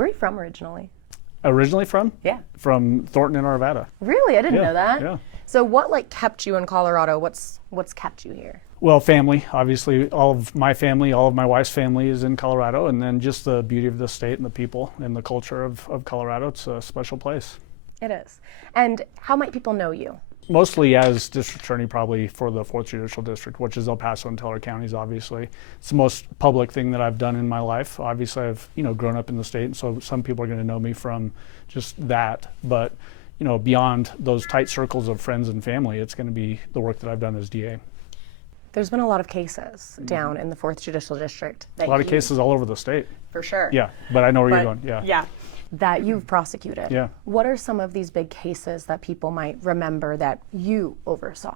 Where are you from originally? Originally from? Yeah. From Thornton in Arvada. Really? I didn't know that. Yeah. So what like kept you in Colorado? What's kept you here? Well, family, obviously all of my wife's family is in Colorado, and then just the beauty of the state and the people and the culture of Colorado. It's a special place. It is. And how might people know you? Mostly as district attorney, probably for the 4th Judicial District, which is El Paso and Teller counties, obviously. It's the most public thing that I've done in my life. Obviously, I've grown up in the state, and so some people are going to know me from just that. But beyond those tight circles of friends and family, it's going to be the work that I've done as DA. There's been a lot of cases down in the 4th Judicial District. A lot of cases all over the state. For sure. Yeah, but I know where you're going. Yeah. Yeah. That you've prosecuted. Yeah. What are some of these big cases that people might remember that you oversaw?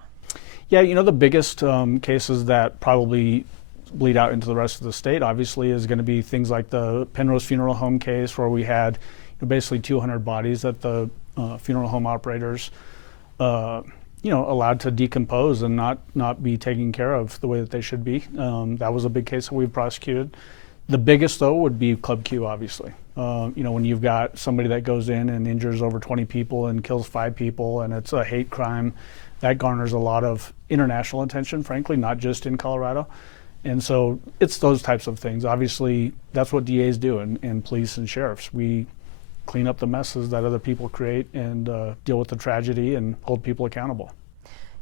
Yeah, the biggest cases that probably bleed out into the rest of the state, obviously, is going to be things like the Penrose Funeral Home case, where we had basically 200 bodies that the funeral home operators allowed to decompose and not be taken care of the way that they should be. That was a big case that we've prosecuted. The biggest, though, would be Club Q, obviously. When you've got somebody that goes in and injures over 20 people and kills 5 people, and it's a hate crime, that garners a lot of international attention, frankly, not just in Colorado. And so it's those types of things. Obviously, that's what DAs do, and police and sheriffs. We clean up the messes that other people create and deal with the tragedy and hold people accountable.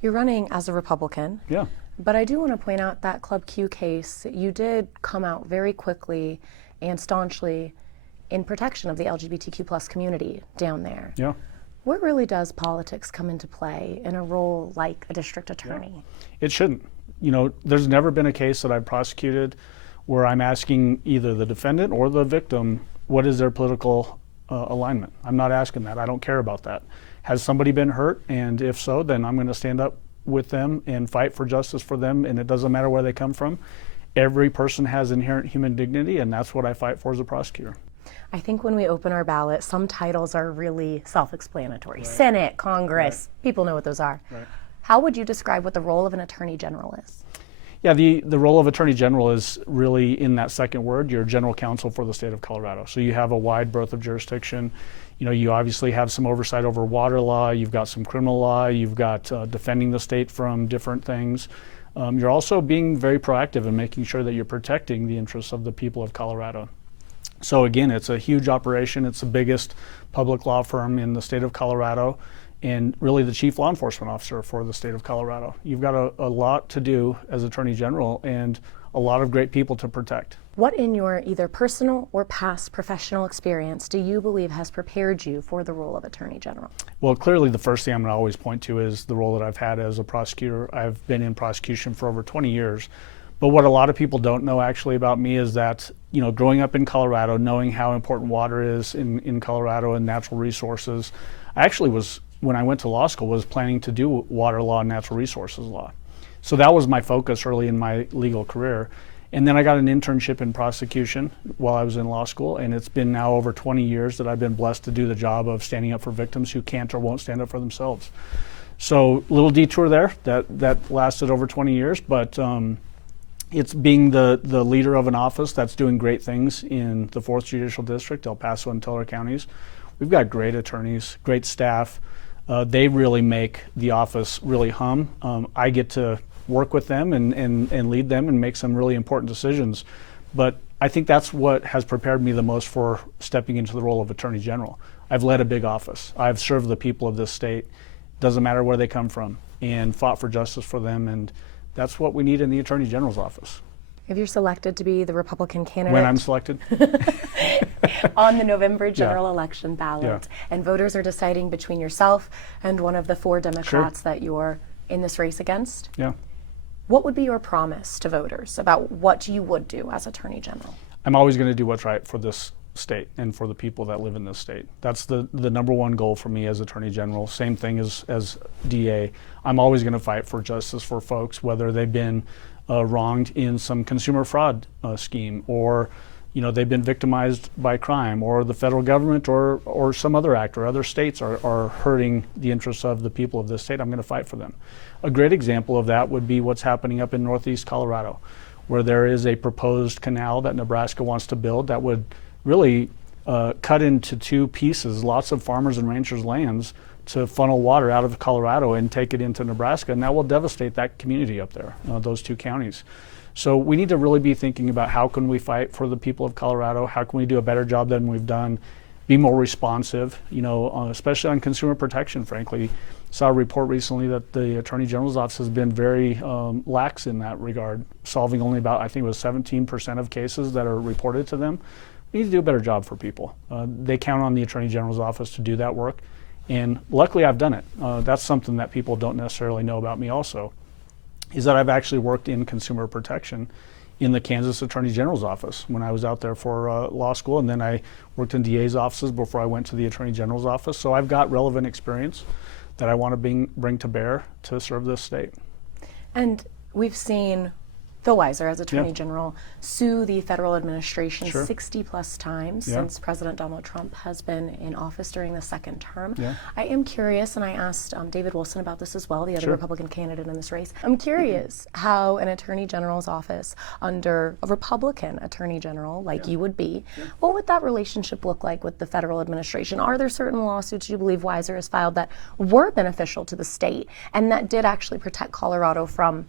You're running as a Republican. Yeah. But I do want to point out that Club Q case, you did come out very quickly and staunchly in protection of the LGBTQ plus community down there. Yeah. Where really does politics come into play in a role like a district attorney? Yeah. It shouldn't. There's never been a case that I've prosecuted where I'm asking either the defendant or the victim, what is their political alignment? I'm not asking that. I don't care about that. Has somebody been hurt? And if so, then I'm going to stand up with them and fight for justice for them, and it doesn't matter where they come from. Every person has inherent human dignity, and that's what I fight for as a prosecutor. I think when we open our ballot, some titles are really self-explanatory. Right. Senate, Congress, right. People know what those are. Right. How would you describe what the role of an attorney general is? Yeah, the role of attorney general is really in that second word. You're general counsel for the state of Colorado. So you have a wide breadth of jurisdiction. You obviously have some oversight over water law, you've got some criminal law, you've got defending the state from different things. You're also being very proactive in making sure that you're protecting the interests of the people of Colorado. So again, it's a huge operation. It's the biggest public law firm in the state of Colorado, and really the chief law enforcement officer for the state of Colorado. You've got a lot to do as Attorney General and a lot of great people to protect. What in your either personal or past professional experience do you believe has prepared you for the role of Attorney General? Well, clearly the first thing I'm going to always point to is the role that I've had as a prosecutor. I've been in prosecution for over 20 years. But what a lot of people don't know actually about me is that, growing up in Colorado, knowing how important water is in Colorado and natural resources, I actually when I went to law school, was planning to do water law and natural resources law. So that was my focus early in my legal career. And then I got an internship in prosecution while I was in law school, and it's been now over 20 years that I've been blessed to do the job of standing up for victims who can't or won't stand up for themselves. So little detour there that lasted over 20 years, but it's being the leader of an office that's doing great things in the 4th Judicial District, El Paso and Teller counties. We've got great attorneys, great staff. They really make the office really hum. I get to work with them and lead them and make some really important decisions. But I think that's what has prepared me the most for stepping into the role of Attorney General. I've led a big office. I've served the people of this state, doesn't matter where they come from, and fought for justice for them, and that's what we need in the Attorney General's office. If you're selected to be the Republican candidate. When I'm selected. On the November general election ballot, and voters are deciding between yourself and one of the 4 Democrats that you're in this race against. Yeah. What would be your promise to voters about what you would do as Attorney General? I'm always going to do what's right for this state and for the people that live in this state. That's the number one goal for me as Attorney General. Same thing as DA. I'm always going to fight for justice for folks, whether they've been wronged in some consumer fraud scheme, or they've been victimized by crime, or the federal government or some other actor, other states are hurting the interests of the people of this state. I'm going to fight for them. A great example of that would be what's happening up in northeast Colorado, where there is a proposed canal that Nebraska wants to build that would really cut into two pieces, lots of farmers and ranchers' lands, to funnel water out of Colorado and take it into Nebraska, and that will devastate that community up there, those two counties. So we need to really be thinking about how can we fight for the people of Colorado, how can we do a better job than we've done, be more responsive, especially on consumer protection, frankly. Saw a report recently that the Attorney General's office has been very lax in that regard, solving only about, I think it was 17% of cases that are reported to them. We need to do a better job for people. They count on the Attorney General's office to do that work, and luckily I've done it. That's something that people don't necessarily know about me also, is that I've actually worked in consumer protection in the Kansas Attorney General's office when I was out there for law school, and then I worked in DA's offices before I went to the Attorney General's office. So I've got relevant experience that I want to bring to bear to serve this state. And we've seen Phil Weiser, as Attorney General, sue the federal administration 60 plus times since President Donald Trump has been in office during the second term. I am curious, and I asked David Wilson about this as well, the other Republican candidate in this race. I'm curious how an Attorney General's office under a Republican Attorney General like you would be, what would that relationship look like with the federal administration? Are there certain lawsuits you believe Weiser has filed that were beneficial to the state and that did actually protect Colorado from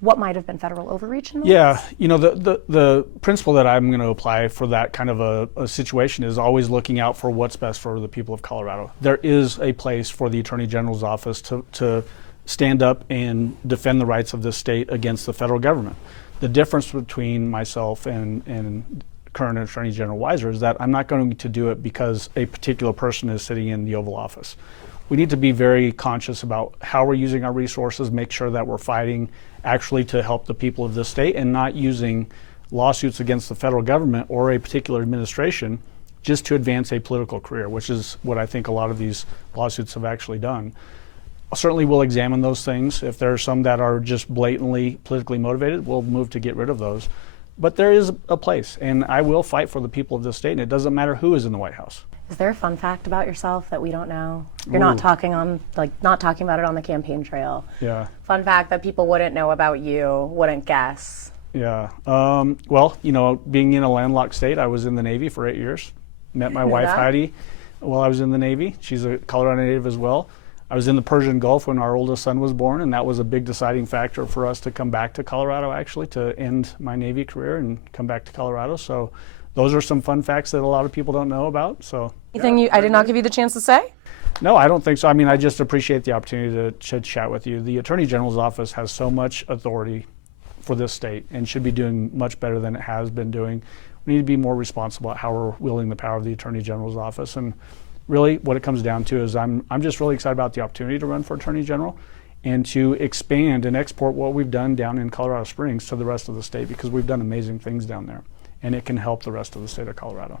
what might have been federal overreach? Yeah, the principle that I'm going to apply for that kind of a situation is always looking out for what's best for the people of Colorado. There is a place for the Attorney General's office to stand up and defend the rights of the state against the federal government. The difference between myself and current Attorney General Weiser is that I'm not going to do it because a particular person is sitting in the Oval Office. We need to be very conscious about how we're using our resources, make sure that we're fighting actually to help the people of the state and not using lawsuits against the federal government or a particular administration just to advance a political career, which is what I think a lot of these lawsuits have actually done. Certainly we'll examine those things. If there are some that are just blatantly politically motivated, we'll move to get rid of those. But there is a place, and I will fight for the people of this state, and it doesn't matter who is in the White House. Is there a fun fact about yourself that we don't know? You're not talking about it on the campaign trail. Yeah. Fun fact that people wouldn't know about you, wouldn't guess. Yeah. Well, being in a landlocked state, I was in the Navy for 8 years. Met my wife, Heidi, while I was in the Navy. She's a Colorado native as well. I was in the Persian Gulf when our oldest son was born, and that was a big deciding factor for us to come back to Colorado, actually, to end my Navy career and come back to Colorado. So those are some fun facts that a lot of people don't know about. So anything I did not give you the chance to say? No, I don't think so. I mean, I just appreciate the opportunity to chat with you. The Attorney General's office has so much authority for this state and should be doing much better than it has been doing. We need to be more responsible at how we're wielding the power of the Attorney General's office. And really what it comes down to is I'm just really excited about the opportunity to run for Attorney General and to expand and export what we've done down in Colorado Springs to the rest of the state, because we've done amazing things down there, and it can help the rest of the state of Colorado.